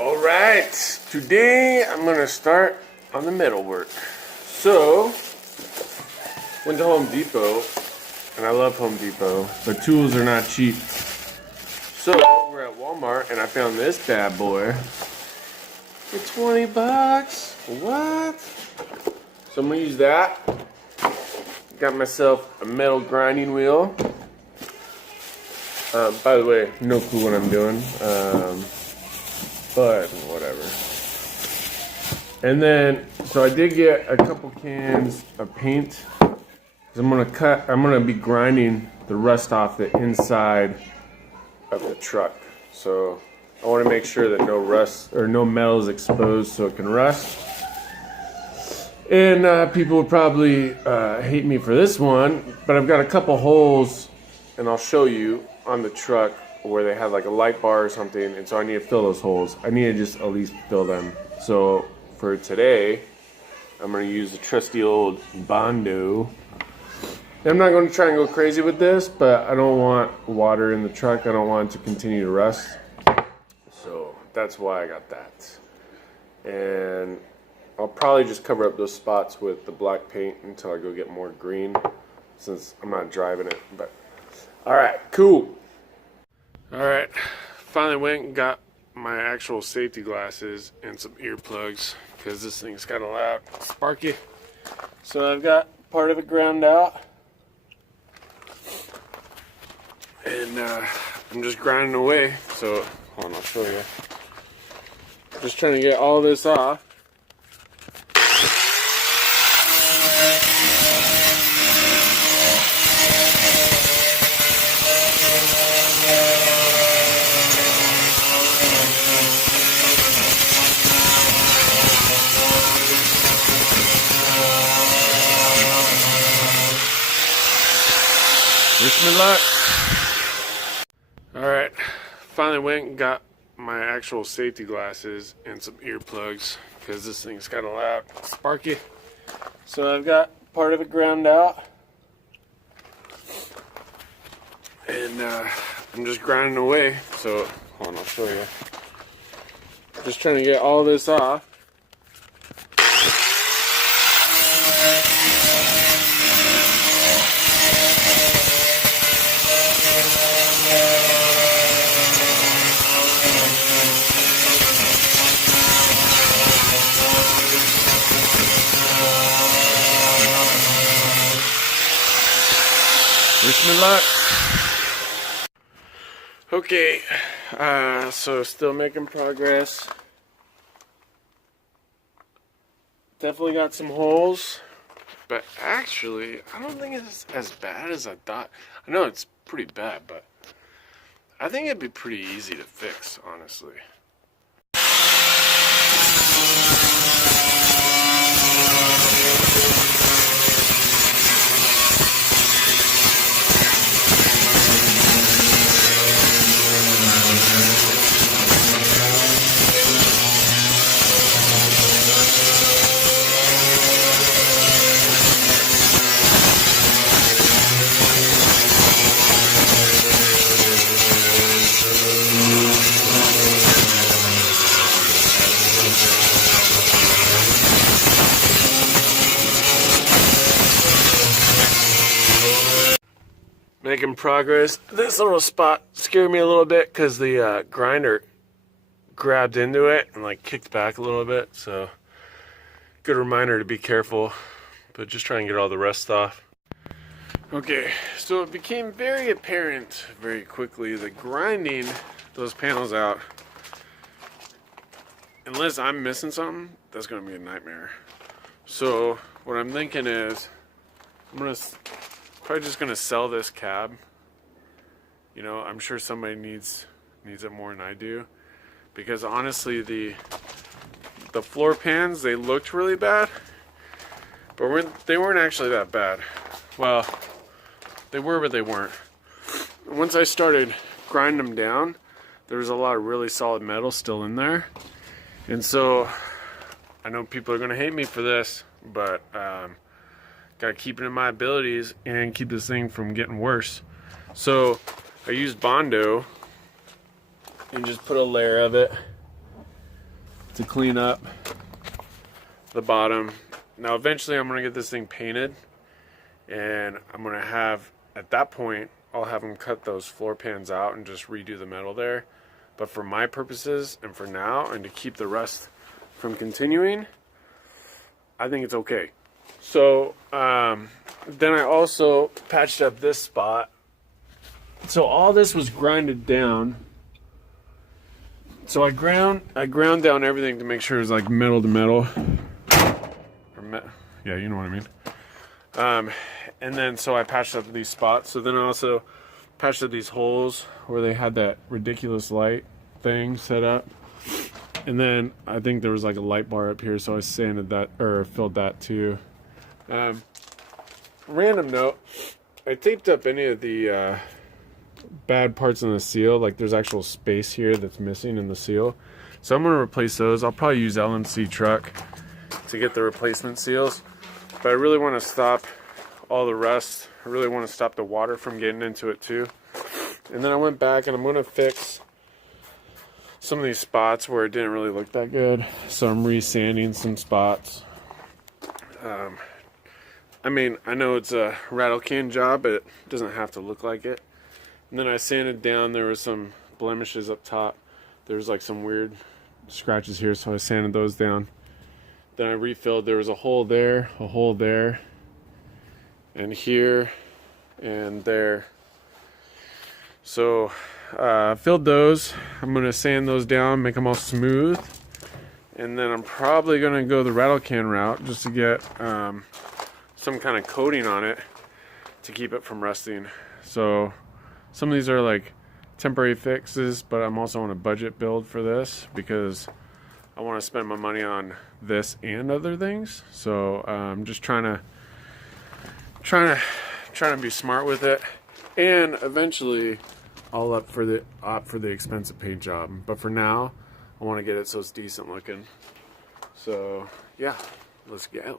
Alright, today I'm going to start on the metal work. So, went to Home Depot, and I love Home Depot, but tools are not cheap. So, we're at Walmart, and I found this bad boy for 20 bucks. What? So I'm going to use that. Got myself a metal grinding wheel. By the way, no clue what I'm doing. But whatever. And then, so I did get a couple cans of paint. I'm gonna be grinding the rust off the inside of the truck. So I want to make sure that no rust or no metal is exposed so it can rust. And people would probably hate me for this one, but I've got a couple holes, and I'll show you on the truck where they have like a light bar or something, and so I need to fill those holes. I need to just at least fill them. So for today, I'm going to use the trusty old Bondo. And I'm not going to try and go crazy with this, but I don't want water in the truck. I don't want it to continue to rust. So that's why I got that. And I'll probably just cover up those spots with the black paint until I go get more green, since I'm not driving it. But alright, cool. Alright, finally went and got my actual safety glasses and some earplugs, because this thing's kind of loud, sparky. So I've got part of it ground out, and I'm just grinding away. So hold on, I'll show you. Just trying to get all this off. Wish me luck. Alright, finally went and got my actual safety glasses and some earplugs, because this thing's kind of loud, sparky. So I've got part of it ground out, and I'm just grinding away. So hold on, I'll show you. Just trying to get all this off. Wish me luck. Okay, so still making progress. Definitely got some holes, but actually, I don't think it's as bad as I thought. I know it's pretty bad, but I think it'd be pretty easy to fix, honestly. Making progress. This little spot scared me a little bit because the grinder grabbed into it and like kicked back a little bit. So good reminder to be careful, but just try and get all the rust off. Okay, so it became very apparent very quickly that grinding those panels out, unless I'm missing something, that's going to be a nightmare. So what I'm thinking is I'm probably just gonna sell this cab. You know, I'm sure somebody needs it more than I do, because honestly the floor pans, they looked really bad, but they weren't actually that bad. Well, they were, but they weren't. Once I started grinding them down, there was a lot of really solid metal still in there, and so I know people are gonna hate me for this, but gotta keep it in my abilities and keep this thing from getting worse. So I used Bondo and just put a layer of it to clean up the bottom. Now eventually I'm gonna get this thing painted, and I'm gonna have, at that point, I'll have them cut those floor pans out and just redo the metal there. But for my purposes and for now, and to keep the rust from continuing, I think it's okay. So then I also patched up this spot. So all this was grinded down. So I ground down everything to make sure it's like metal to metal. Yeah, you know what I mean. And then so I patched up these spots. So then I also patched up these holes where they had that ridiculous light thing set up. And then I think there was like a light bar up here, so I sanded that, or filled that too. Random note, I taped up any of the bad parts in the seal. Like there's actual space here that's missing in the seal. So I'm gonna replace those. I'll probably use LMC truck to get the replacement seals. But I really wanna stop all the rust. I really wanna stop the water from getting into it too. And then I went back and I'm gonna fix some of these spots where it didn't really look that good. So I'm re-sanding some spots. I mean, I know it's a rattle can job, but it doesn't have to look like it. And then I sanded down, there was some blemishes up top. There's like some weird scratches here, so I sanded those down. Then I refilled, there was a hole there, and here, and there. So filled those. I'm gonna sand those down, make them all smooth. And then I'm probably gonna go the rattle can route just to get some kind of coating on it to keep it from rusting. So some of these are like temporary fixes, but I'm also on a budget build for this because I want to spend my money on this and other things. So I'm just trying to be smart with it, and eventually I'll opt for the expensive paint job. But for now, I want to get it so it's decent looking. So yeah, let's go.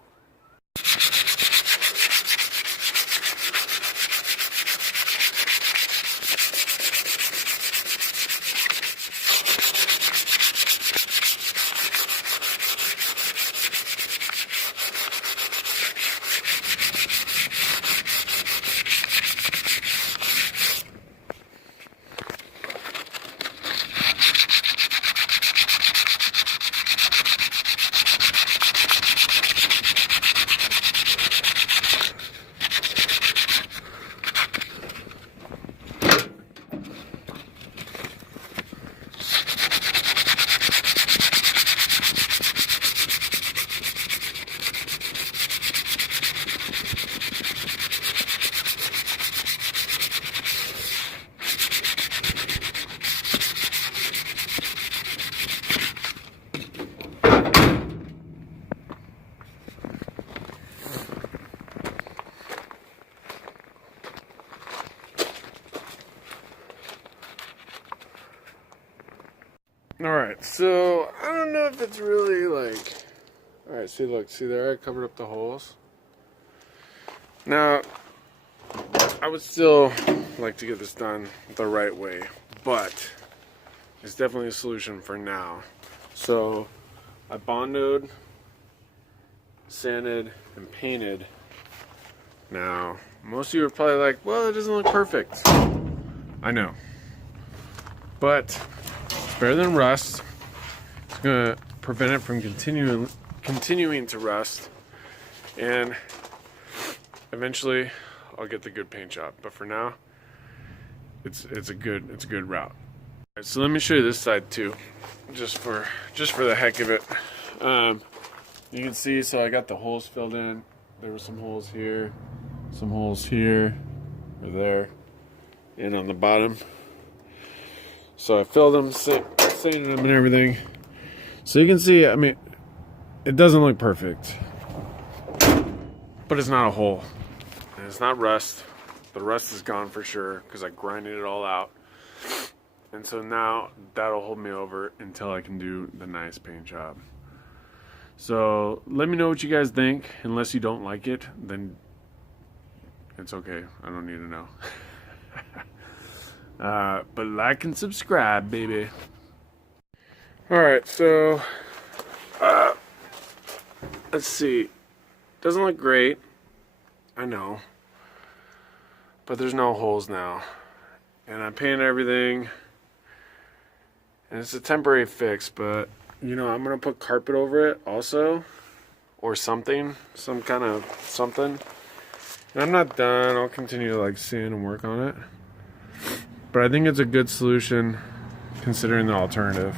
Alright, so I don't know if it's really like... Alright, see, look, see there, I covered up the holes. Now, I would still like to get this done the right way, but it's definitely a solution for now. So, I bondoed, sanded, and painted. Now, most of you are probably like, well, it doesn't look perfect. I know. But better than rust. It's gonna prevent it from continuing to rust, and eventually I'll get the good paint job. But for now, it's a good route. Right, so let me show you this side too, just for the heck of it. You can see, so I got the holes filled in. There were some holes here, or there, and on the bottom. So I filled them, sanded them and everything. So you can see, I mean, it doesn't look perfect, but it's not a hole. And it's not rust. The rust is gone for sure because I grinded it all out. And so now that'll hold me over until I can do the nice paint job. So let me know what you guys think. Unless you don't like it, then it's okay. I don't need to know. But like and subscribe, baby. Alright, so Let's see. Doesn't look great. I know. But there's no holes now. And I painted everything. And it's a temporary fix, but you know, I'm gonna put carpet over it also. Or something. Some kind of something. And I'm not done. I'll continue to like sand and work on it. But I think it's a good solution considering the alternative.